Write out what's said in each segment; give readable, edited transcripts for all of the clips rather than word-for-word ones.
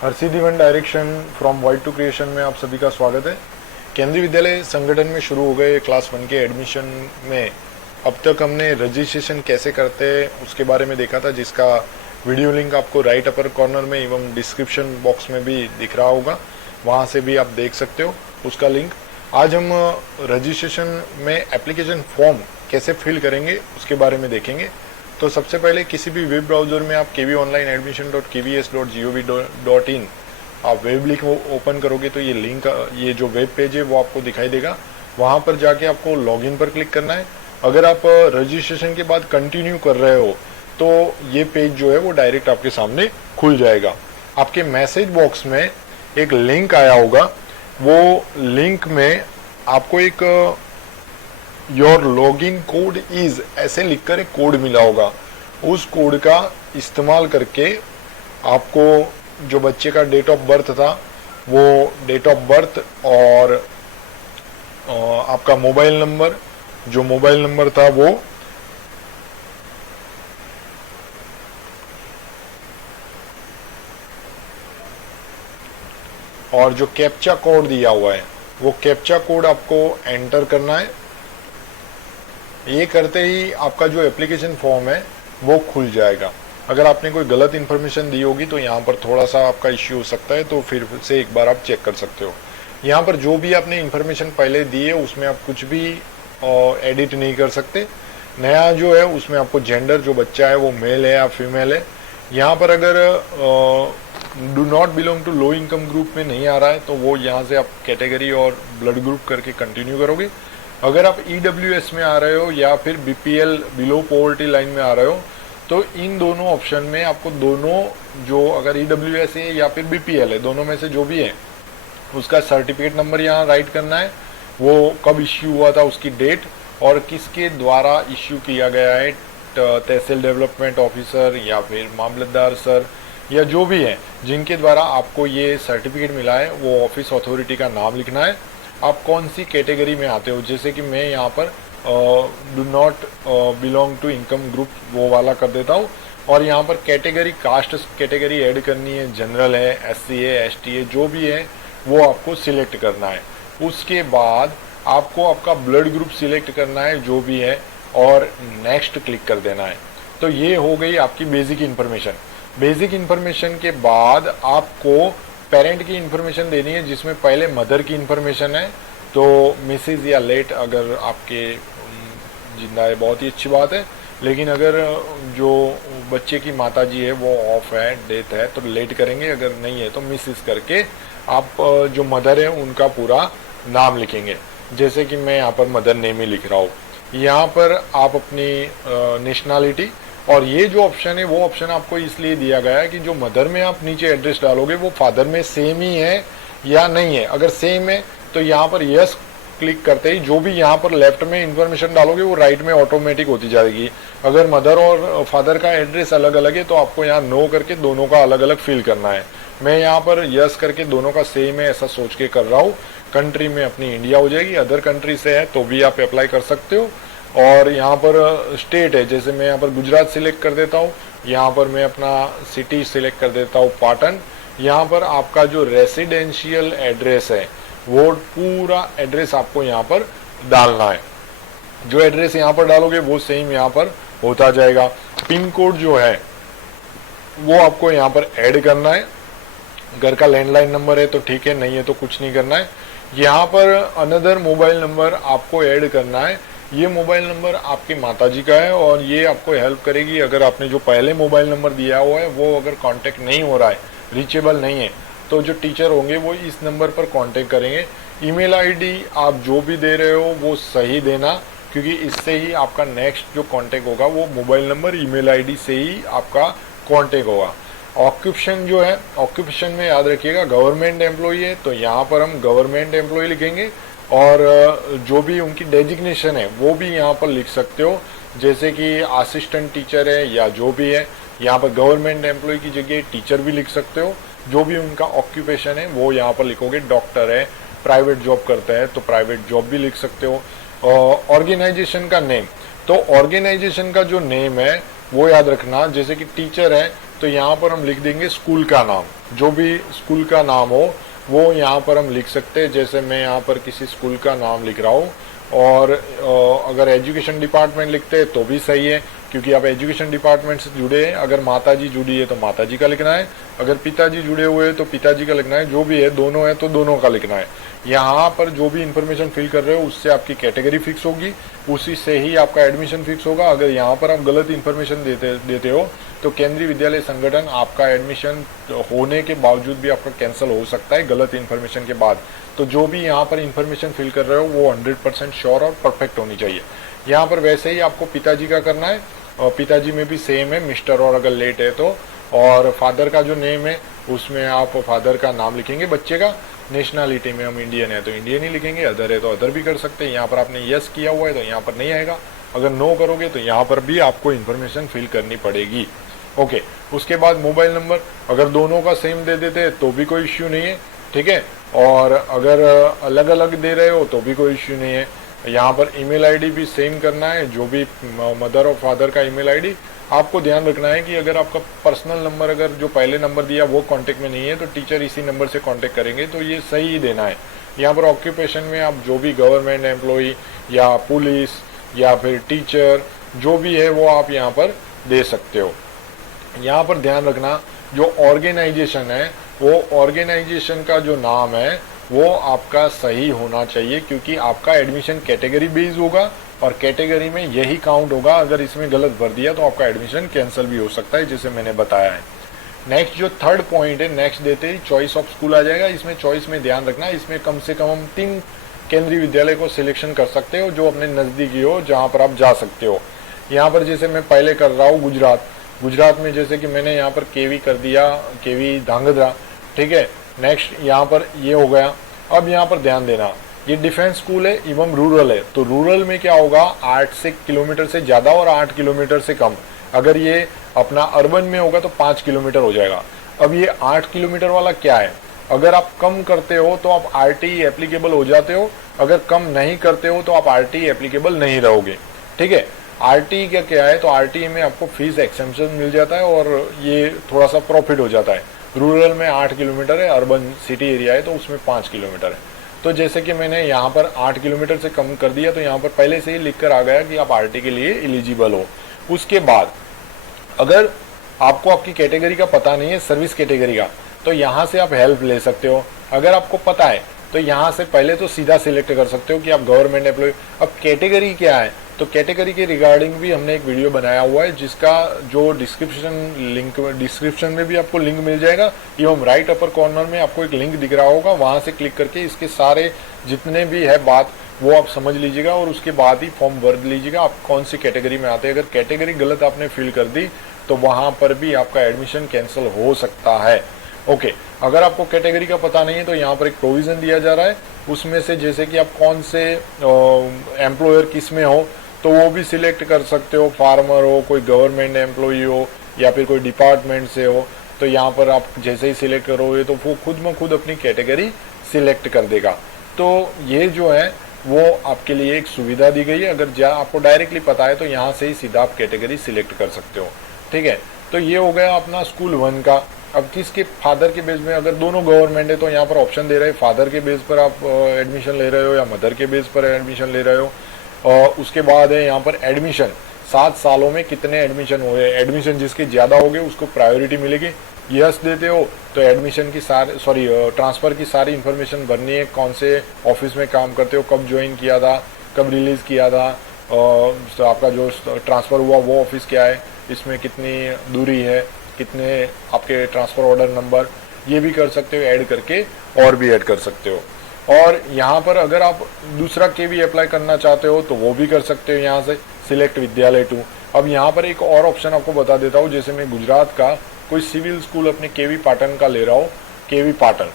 Harsiddhi one direction from wide to creation में आप सभी का स्वागत है। केंद्रीय विद्यालय संगठन में शुरू हो गए क्लास 1 के एडमिशन में अब तक हमने रजिस्ट्रेशन कैसे करते हैं उसके बारे में देखा था, जिसका वीडियो लिंक आपको राइट अपर कॉर्नर में एवं डिस्क्रिप्शन बॉक्स में भी दिख रहा होगा, वहाँ से भी आप देख सकते हो उसका लिंक। आज हम रजिस्ट्रेशन में एप्लीकेशन फॉर्म कैसे फिल करेंगे उसके बारे में देखेंगे। तो सबसे पहले किसी भी वेब ब्राउज़र में आप kvonlineadmission.kvs.gov.in आप वेब लिंक ओपन करोगे तो ये लिंक, ये जो वेब पेज है वो आपको दिखाई देगा। वहाँ पर जाके आपको लॉगिन पर क्लिक करना है। अगर आप रजिस्ट्रेशन के बाद कंटिन्यू कर रहे हो तो ये पेज जो है वो डायरेक्ट आपके सामने खुल जाएगा। आपके मैसेज बॉक्स में एक लिंक आया होगा, वो लिंक में आपको एक योर लॉगिन कोड इज ऐसे लिखकर एक कोड मिला होगा। उस कोड का इस्तेमाल करके आपको जो बच्चे का डेट ऑफ बर्थ था वो डेट ऑफ बर्थ और आपका मोबाइल नंबर, जो मोबाइल नंबर था वो और जो कैप्चा कोड दिया हुआ है वो कैप्चा कोड आपको एंटर करना है। ये करते ही आपका जो एप्लीकेशन फॉर्म है वो खुल जाएगा। अगर आपने कोई गलत इन्फॉर्मेशन दी होगी तो यहाँ पर थोड़ा सा आपका इश्यू हो सकता है, तो फिर से एक बार आप चेक कर सकते हो। यहाँ पर जो भी आपने इन्फॉर्मेशन पहले दी है उसमें आप कुछ भी एडिट नहीं कर सकते। नया जो है उसमें आपको जेंडर, जो बच्चा है वो मेल है या फीमेल है। यहाँ पर अगर do not belong to low income group में नहीं आ रहा है तो वो यहाँ से आप कैटेगरी और ब्लड ग्रुप करके कंटिन्यू करोगे। अगर आप EWS में आ रहे हो या फिर BPL बिलो पॉवर्टी लाइन में आ रहे हो तो इन दोनों ऑप्शन में आपको दोनों, जो अगर EWS है या फिर BPL है, दोनों में से जो भी है उसका सर्टिफिकेट नंबर यहाँ राइट करना है, वो कब इश्यू हुआ था उसकी डेट और किसके द्वारा इश्यू किया गया है, तहसील डेवलपमेंट ऑफिसर या फिर मामलतदार सर या जो भी है जिनके द्वारा आपको ये सर्टिफिकेट मिला है, वो ऑफिस अथॉरिटी का नाम लिखना है। आप कौन सी कैटेगरी में आते हो, जैसे कि मैं यहाँ पर do not belong to income group वो वाला कर देता हूँ। और यहाँ पर कैटेगरी, कास्ट कैटेगरी ऐड करनी है, जनरल है, SC है, ST है, जो भी है वो आपको सिलेक्ट करना है। उसके बाद आपको आपका ब्लड ग्रुप सिलेक्ट करना है जो भी है और नेक्स्ट क्लिक कर देना है। तो ये हो गई आपकी बेसिक इन्फॉर्मेशन। बेसिक इन्फॉर्मेशन के बाद आपको पेरेंट की इन्फॉर्मेशन देनी है, जिसमें पहले मदर की इन्फॉर्मेशन है तो मिसेज या लेट, अगर आपके जिंदा है बहुत ही अच्छी बात है, लेकिन अगर जो बच्चे की माता जी है वो ऑफ है, डेथ है तो लेट करेंगे, अगर नहीं है तो मिसेज करके आप जो मदर है उनका पूरा नाम लिखेंगे। जैसे कि मैं यहाँ पर मदर नेम ही लिख रहा हूँ। यहाँ पर आप अपनी नेशनैलिटी, और ये जो ऑप्शन है वो ऑप्शन आपको इसलिए दिया गया है कि जो मदर में आप नीचे एड्रेस डालोगे वो फादर में सेम ही है या नहीं है। अगर सेम है तो यहाँ पर यस क्लिक करते ही जो भी यहाँ पर लेफ्ट में इंफॉर्मेशन डालोगे वो राइट में ऑटोमेटिक होती जाएगी। अगर मदर और फादर का एड्रेस अलग अलग है तो आपको यहाँ नो करके दोनों का अलग अलग फिल करना है। मैं यहाँ पर यस करके दोनों का सेम है ऐसा सोच के कर रहा हूँ। कंट्री में अपनी इंडिया हो जाएगी, अदर कंट्री से है तो भी आप अप्लाई कर सकते हो। और यहाँ पर स्टेट है, जैसे मैं यहाँ पर गुजरात सिलेक्ट कर देता हूँ, यहाँ पर मैं अपना सिटी सिलेक्ट कर देता हूँ पाटन। यहाँ पर आपका जो रेसिडेंशियल एड्रेस है वो पूरा एड्रेस आपको यहाँ पर डालना है। जो एड्रेस यहाँ पर डालोगे वो सेम यहाँ पर होता जाएगा। पिन कोड जो है वो आपको यहाँ पर ऐड करना है। घर का लैंडलाइन नंबर है तो ठीक है, नहीं है तो कुछ नहीं करना है। यहाँ पर अनदर मोबाइल नंबर आपको ऐड करना है। ये मोबाइल नंबर आपकी माताजी का है और ये आपको हेल्प करेगी अगर आपने जो पहले मोबाइल नंबर दिया हुआ है वो अगर कांटेक्ट नहीं हो रहा है, रीचेबल नहीं है, तो जो टीचर होंगे वो इस नंबर पर कांटेक्ट करेंगे। ईमेल आईडी आप जो भी दे रहे हो वो सही देना, क्योंकि इससे ही आपका नेक्स्ट जो कांटेक्ट होगा वो मोबाइल नंबर ईमेल आईडी से ही आपका कांटेक्ट होगा। ऑक्यूपेशन जो है, ऑक्यूपेशन में याद रखिएगा गवर्नमेंट एम्प्लॉई है तो यहाँ पर हम गवर्नमेंट एम्प्लॉई लिखेंगे और जो भी उनकी डेजिग्नेशन है वो भी यहाँ पर लिख सकते हो, जैसे कि असिस्टेंट टीचर है या जो भी है। यहाँ पर गवर्नमेंट एम्प्लॉय की जगह टीचर भी लिख सकते हो। जो भी उनका ऑक्यूपेशन है वो यहाँ पर लिखोगे। डॉक्टर है, प्राइवेट जॉब करता है तो प्राइवेट जॉब भी लिख सकते हो। ऑर्गेनाइजेशन का नेम, तो ऑर्गेनाइजेशन का जो नेम है वो याद रखना, जैसे कि टीचर है तो यहाँ पर हम लिख देंगे स्कूल का नाम, जो भी स्कूल का नाम हो वो यहाँ पर हम लिख सकते हैं। जैसे मैं यहाँ पर किसी स्कूल का नाम लिख रहा हूँ, और अगर एजुकेशन डिपार्टमेंट लिखते हैं तो भी सही है, क्योंकि आप एजुकेशन डिपार्टमेंट से जुड़े हैं। अगर माताजी जुड़ी है तो माताजी का लिखना है, अगर पिताजी जुड़े हुए हैं तो पिताजी का लिखना है, जो भी है दोनों है तो दोनों का लिखना है। यहाँ पर जो भी इंफॉर्मेशन फिल कर रहे हो उससे आपकी कैटेगरी फिक्स होगी, उसी से ही आपका एडमिशन फिक्स होगा। अगर यहाँ पर आप गलत इंफॉर्मेशन देते हो तो केंद्रीय विद्यालय संगठन आपका एडमिशन होने के बावजूद भी आपका कैंसिल हो सकता है गलत इंफॉर्मेशन के बाद। तो जो भी यहाँ पर इंफॉर्मेशन फिल कर रहे हो वो 100% श्योर और परफेक्ट होनी चाहिए। यहाँ पर वैसे ही आपको पिताजी का करना है, और पिताजी में भी सेम है मिस्टर, और अगर लेट है तो। और फादर का जो नेम है उसमें आप फादर का नाम लिखेंगे बच्चे का। नेशनलिटी में हम इंडियन है तो इंडियन ही लिखेंगे, अदर है तो अदर भी कर सकते हैं। यहाँ पर आपने यस किया हुआ है तो यहाँ पर नहीं आएगा, अगर नो करोगे तो यहाँ पर भी आपको इन्फॉर्मेशन फिल करनी पड़ेगी। ओके, उसके बाद मोबाइल नंबर अगर दोनों का सेम दे देते हैं तो भी कोई इश्यू नहीं है, ठीक है। और अगर अलग अलग दे रहे हो तो भी कोई इश्यू नहीं है। यहाँ पर ईमेल आईडी भी सेम करना है, जो भी मदर और फादर का ईमेल आईडी। आपको ध्यान रखना है कि अगर आपका पर्सनल नंबर, अगर जो पहले नंबर दिया वो कांटेक्ट में नहीं है तो टीचर इसी नंबर से कांटेक्ट करेंगे, तो ये सही ही देना है। यहाँ पर ऑक्यूपेशन में आप जो भी गवर्नमेंट एम्प्लॉई या पुलिस या फिर टीचर जो भी है वो आप यहाँ पर दे सकते हो। यहाँ पर ध्यान रखना जो ऑर्गेनाइजेशन है वो ऑर्गेनाइजेशन का जो नाम है वो आपका सही होना चाहिए, क्योंकि आपका एडमिशन कैटेगरी बेस्ड होगा और कैटेगरी में यही काउंट होगा। अगर इसमें गलत भर दिया तो आपका एडमिशन कैंसिल भी हो सकता है, जैसे मैंने बताया है। नेक्स्ट जो थर्ड पॉइंट है, नेक्स्ट देते ही चॉइस ऑफ स्कूल आ जाएगा। इसमें चॉइस में ध्यान रखना, इसमें कम से कम हम 3 केंद्रीय विद्यालय को सिलेक्शन कर सकते हो जो अपने नज़दीकी हो, जहाँ पर आप जा सकते हो। यहाँ पर जैसे मैं पहले कर रहा हूँ गुजरात में, जैसे कि मैंने यहाँ पर केवी कर दिया, केवी धांगध्रा, ठीक है। नेक्स्ट यहाँ पर ये हो गया। अब यहाँ पर ध्यान देना, ये डिफेंस स्कूल है एवं रूरल है, तो रूरल में क्या होगा 8 किलोमीटर से ज़्यादा और 8 किलोमीटर से कम। अगर ये अपना अर्बन में होगा तो 5 किलोमीटर हो जाएगा। अब ये 8 किलोमीटर वाला क्या है, अगर आप कम करते हो तो आप आरटीई एप्लीकेबल हो जाते हो, अगर कम नहीं करते हो तो आप आरटीई एप्लीकेबल नहीं रहोगे, ठीक है। आरटीई का क्या है, तो आरटीई में आपको फीस एक्सेम्पशन मिल जाता है और ये थोड़ा सा प्रॉफिट हो जाता है। रूरल में 8 किलोमीटर है, अर्बन सिटी एरिया है तो उसमें 5 किलोमीटर है। तो जैसे कि मैंने यहाँ पर 8 किलोमीटर से कम कर दिया तो यहाँ पर पहले से ही लिख कर आ गया कि आप आरटी के लिए एलिजिबल हो। उसके बाद अगर आपको आपकी कैटेगरी का पता नहीं है, सर्विस कैटेगरी का, तो यहाँ से आप हेल्प ले सकते हो। अगर आपको पता है तो यहाँ से पहले तो सीधा सिलेक्ट कर सकते हो कि आप गवर्नमेंट एम्प्लॉय। अब कैटेगरी क्या है, तो कैटेगरी के रिगार्डिंग भी हमने एक वीडियो बनाया हुआ है, जिसका जो डिस्क्रिप्शन में भी आपको लिंक मिल जाएगा, एवं राइट अपर कॉर्नर में आपको एक लिंक दिख रहा होगा, वहां से क्लिक करके इसके सारे जितने भी है बात वो आप समझ लीजिएगा और उसके बाद ही फॉर्म भर लीजिएगा आप कौन सी कैटेगरी में आते हैं। अगर कैटेगरी गलत आपने फिल कर दी तो वहां पर भी आपका एडमिशन कैंसिल हो सकता है। ओके, अगर आपको कैटेगरी का पता नहीं है तो यहाँ पर एक प्रोविजन दिया जा रहा है, उसमें से जैसे कि आप कौन से एम्प्लॉयर किस में हो तो वो भी सिलेक्ट कर सकते हो। फार्मर हो, कोई गवर्नमेंट एम्प्लॉई हो या फिर कोई डिपार्टमेंट से हो, तो यहाँ पर आप जैसे ही सिलेक्ट करोगे तो वो खुद में खुद अपनी कैटेगरी सिलेक्ट कर देगा। तो ये जो है वो आपके लिए एक सुविधा दी गई है। अगर आपको डायरेक्टली पता है तो यहाँ से ही सीधा आप कैटेगरी सिलेक्ट कर सकते हो, ठीक है। तो ये हो गया अपना स्कूल 1 का। अब किसके, फादर के बेस में, अगर दोनों गवर्नमेंट है तो यहाँ पर ऑप्शन दे रहे हैं फादर के बेस पर आप एडमिशन ले रहे हो या मदर के बेस पर एडमिशन ले रहे हो। और उसके बाद है यहाँ पर एडमिशन, 7 सालों में कितने एडमिशन हुए, एडमिशन जिसके ज़्यादा हो गए उसको प्रायोरिटी मिलेगी। यस देते हो तो एडमिशन की ट्रांसफ़र की सारी इन्फॉर्मेशन भरनी है, कौन से ऑफिस में काम करते हो, कब ज्वाइन किया था, कब रिलीज़ किया था, तो आपका जो ट्रांसफ़र हुआ वो ऑफिस क्या है, इसमें कितनी दूरी है, कितने आपके ट्रांसफ़र ऑर्डर नंबर, ये भी कर सकते हो ऐड करके, और भी ऐड कर सकते हो। और यहाँ पर अगर आप दूसरा केवी अप्लाई करना चाहते हो तो वो भी कर सकते हो, यहाँ से सिलेक्ट विद्यालय 2। अब यहाँ पर एक और ऑप्शन आपको बता देता हूँ, जैसे मैं गुजरात का कोई सिविल स्कूल अपने केवी पाटन का ले रहा हूँ, केवी पाटन,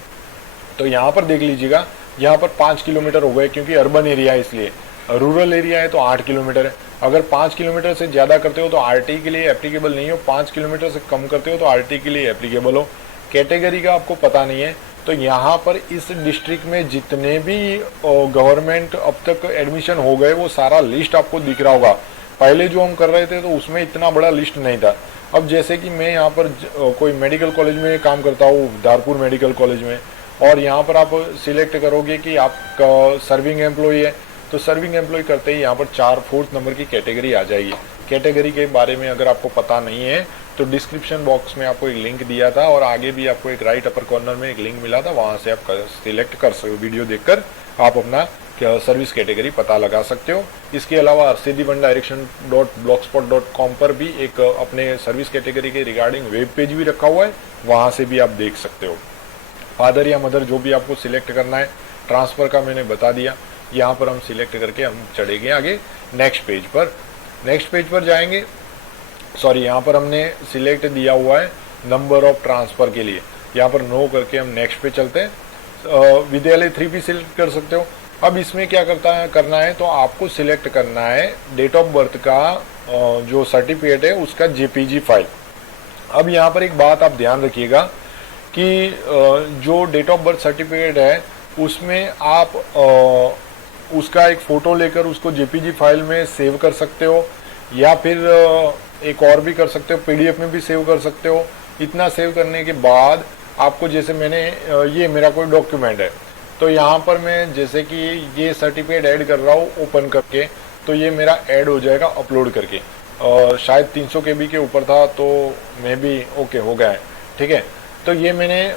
तो यहाँ पर देख लीजिएगा, यहाँ पर 5 किलोमीटर हो गए क्योंकि अर्बन एरिया है, इसलिए रूरल एरिया है तो 8 किलोमीटर है। अगर 5 किलोमीटर से ज़्यादा करते हो तो आरटी के लिए एप्लीकेबल नहीं हो, 5 किलोमीटर से कम करते हो तो आरटी के लिए एप्लीकेबल हो। कैटेगरी का आपको पता नहीं है तो यहाँ पर इस डिस्ट्रिक्ट में जितने भी गवर्नमेंट अब तक एडमिशन हो गए वो सारा लिस्ट आपको दिख रहा होगा। पहले जो हम कर रहे थे तो उसमें इतना बड़ा लिस्ट नहीं था। अब जैसे कि मैं यहाँ पर कोई मेडिकल कॉलेज में काम करता हूँ, धारपुर मेडिकल कॉलेज में, और यहाँ पर आप सिलेक्ट करोगे कि आपका सर्विंग एम्प्लॉय है, तो सर्विंग एम्प्लॉय करते ही यहाँ पर 4 नंबर की कैटेगरी आ जाएगी। कैटेगरी के बारे में अगर आपको पता नहीं है तो डिस्क्रिप्शन बॉक्स में आपको एक लिंक दिया था, और आगे भी आपको एक राइट अपर कॉर्नर में एक लिंक मिला था, वहाँ से आप सिलेक्ट कर सकते हो। वीडियो देखकर आप अपना सर्विस कैटेगरी पता लगा सकते हो। इसके अलावा siddhibandaerection.blogspot.com पर भी एक अपने सर्विस कैटेगरी के रिगार्डिंग वेब पेज भी रखा हुआ है, वहाँ से भी आप देख सकते हो। फादर या मदर जो भी आपको सिलेक्ट करना है, ट्रांसफ़र का मैंने बता दिया। यहाँ पर हम सिलेक्ट करके हम चढ़ेंगे आगे नेक्स्ट पेज पर। नेक्स्ट पेज पर जाएंगे, सॉरी यहाँ पर हमने सिलेक्ट दिया हुआ है नंबर ऑफ ट्रांसफ़र के लिए, यहाँ पर नो करके हम नेक्स्ट पे चलते हैं। विद्यालय 3 भी सिलेक्ट कर सकते हो। अब इसमें क्या करना है तो आपको सिलेक्ट करना है डेट ऑफ बर्थ का जो सर्टिफिकेट है उसका जेपीजी फाइल। अब यहाँ पर एक बात आप ध्यान रखिएगा कि जो डेट ऑफ बर्थ सर्टिफिकेट है उसमें आप उसका एक फ़ोटो लेकर उसको जेपीजी फाइल में सेव कर सकते हो, या फिर एक और भी कर सकते हो, पीडीएफ में भी सेव कर सकते हो। इतना सेव करने के बाद आपको, जैसे मैंने ये मेरा कोई डॉक्यूमेंट है तो यहाँ पर मैं जैसे कि ये सर्टिफिकेट ऐड कर रहा हूँ ओपन करके, तो ये मेरा ऐड हो जाएगा अपलोड करके। शायद 300 KB के ऊपर था तो मे भी ओके हो गया है, ठीक है। तो ये मैंने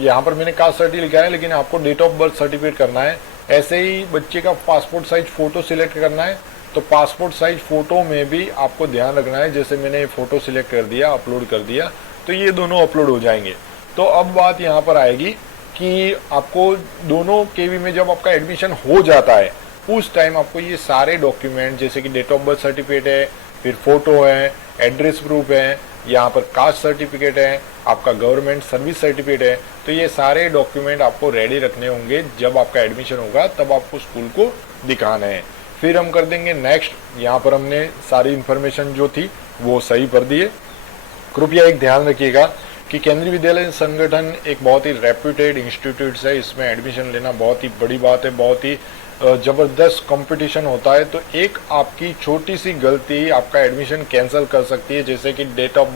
यहाँ पर मैंने कास्ट सर्टिफिकेट लिखा है, लेकिन आपको डेट ऑफ बर्थ सर्टिफिकेट करना है। ऐसे ही बच्चे का पासपोर्ट साइज फ़ोटो सिलेक्ट करना है, तो पासपोर्ट साइज फ़ोटो में भी आपको ध्यान रखना है, जैसे मैंने फ़ोटो सिलेक्ट कर दिया, अपलोड कर दिया, तो ये दोनों अपलोड हो जाएंगे। तो अब बात यहाँ पर आएगी कि आपको दोनों केवी में जब आपका एडमिशन हो जाता है उस टाइम आपको ये सारे डॉक्यूमेंट, जैसे कि डेट ऑफ बर्थ सर्टिफिकेट है, फिर फ़ोटो है, एड्रेस प्रूफ है, यहाँ पर कास्ट सर्टिफिकेट है, आपका गवर्नमेंट सर्विस सर्टिफिकेट है, तो ये सारे डॉक्यूमेंट आपको रेडी रखने होंगे। जब आपका एडमिशन होगा तब आपको स्कूल को दिखाना है। फिर हम कर देंगे नेक्स्ट। यहाँ पर हमने सारी इन्फॉर्मेशन जो थी वो सही भर दी है। कृपया एक ध्यान रखिएगा कि केंद्रीय विद्यालय संगठन एक बहुत ही रेप्यूटेड इंस्टीट्यूट है, इसमें एडमिशन लेना बहुत ही बड़ी बात है, बहुत ही ज़बरदस्त कंपटीशन होता है। तो एक आपकी छोटी सी गलती आपका एडमिशन कैंसिल कर सकती है, जैसे कि डेट ऑफ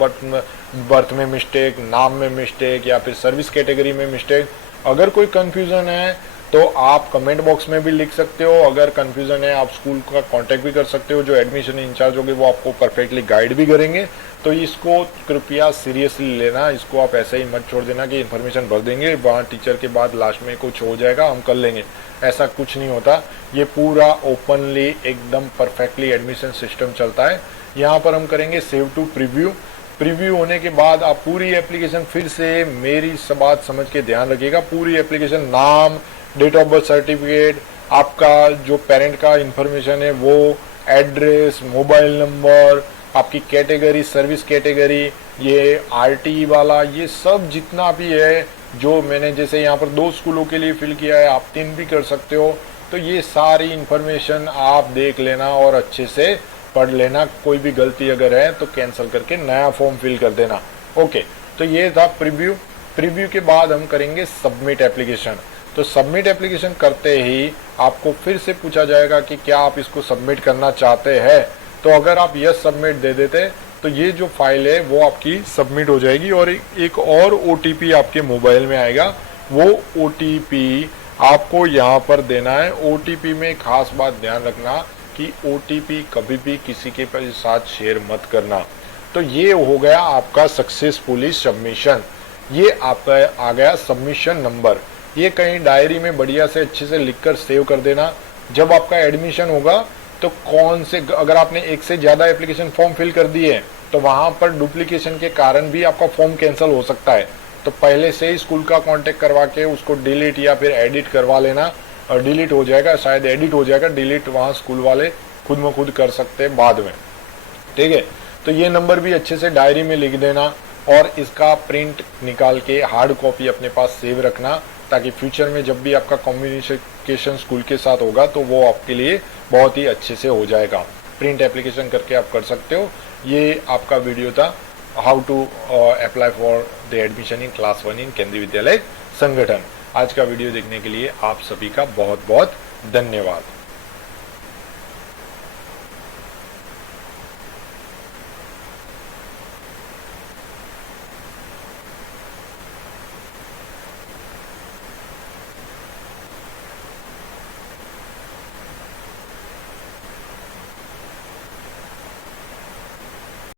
बर्थ में मिस्टेक, नाम में मिस्टेक, या फिर सर्विस कैटेगरी में मिस्टेक। अगर कोई कंफ्यूजन है तो आप कमेंट बॉक्स में भी लिख सकते हो। अगर कंफ्यूजन है आप स्कूल का कांटेक्ट भी कर सकते हो, जो एडमिशन इंचार्ज होंगे वो आपको परफेक्टली गाइड भी करेंगे। तो इसको कृपया सीरियसली लेना, इसको आप ऐसे ही मत छोड़ देना कि इन्फॉर्मेशन भर देंगे, वहाँ टीचर के बाद लास्ट में कुछ हो जाएगा हम कर लेंगे, ऐसा कुछ नहीं होता। ये पूरा ओपनली एकदम परफेक्टली एडमिशन सिस्टम चलता है। यहाँ पर हम करेंगे सेव टू प्रीव्यू। प्रीव्यू होने के बाद आप पूरी एप्लीकेशन, फिर से मेरी बात समझ के ध्यान रखिएगा, पूरी एप्लीकेशन, नाम, डेट ऑफ बर्थ सर्टिफिकेट, आपका जो पेरेंट का इंफॉर्मेशन है वो, एड्रेस, मोबाइल नंबर, आपकी कैटेगरी, सर्विस कैटेगरी, ये आरटी वाला, ये सब जितना भी है, जो मैंने जैसे यहाँ पर 2 स्कूलों के लिए फिल किया है, आप 3 भी कर सकते हो। तो ये सारी इंफॉर्मेशन आप देख लेना और अच्छे से पढ़ लेना। कोई भी गलती अगर है तो कैंसिल करके नया फॉर्म फिल कर देना। ओके, तो ये था प्रीव्यू। प्रीव्यू के बाद हम करेंगे सबमिट एप्लीकेशन। तो सबमिट एप्लीकेशन करते ही आपको फिर से पूछा जाएगा कि क्या आप इसको सबमिट करना चाहते हैं। तो अगर आप यस सबमिट दे देते तो ये जो फाइल है वो आपकी सबमिट हो जाएगी, और एक और ओटीपी आपके मोबाइल में आएगा। वो ओटीपी आपको यहाँ पर देना है। ओटीपी में खास बात ध्यान रखना कि ओटीपी कभी भी किसी के साथ शेयर मत करना। तो ये हो गया आपका सक्सेसफुली सबमिशन। ये आपका आ गया सबमिशन नंबर। ये कहीं डायरी में बढ़िया से अच्छे से लिखकर सेव कर देना। जब आपका एडमिशन होगा तो कौन से, अगर आपने एक से ज़्यादा एप्लीकेशन फॉर्म फिल कर दिए तो वहाँ पर डुप्लीकेशन के कारण भी आपका फॉर्म कैंसिल हो सकता है। तो पहले से ही स्कूल का कांटेक्ट करवा के उसको डिलीट या फिर एडिट करवा लेना, और डिलीट हो जाएगा, शायद एडिट हो जाएगा, डिलीट वहाँ स्कूल वाले खुद में खुद कर सकते हैं बाद में, ठीक है। तो ये नंबर भी अच्छे से डायरी में लिख देना, और इसका प्रिंट निकाल के हार्ड कॉपी अपने पास सेव रखना, ताकि फ्यूचर में जब भी आपका कम्युनिकेशन स्कूल के साथ होगा तो वो आपके लिए बहुत ही अच्छे से हो जाएगा। प्रिंट एप्लीकेशन करके आप कर सकते हो। ये आपका वीडियो था, how to apply for the admission in class 1 in Kendriya Vidyalaya संगठन। आज का वीडियो देखने के लिए आप सभी का बहुत बहुत धन्यवाद।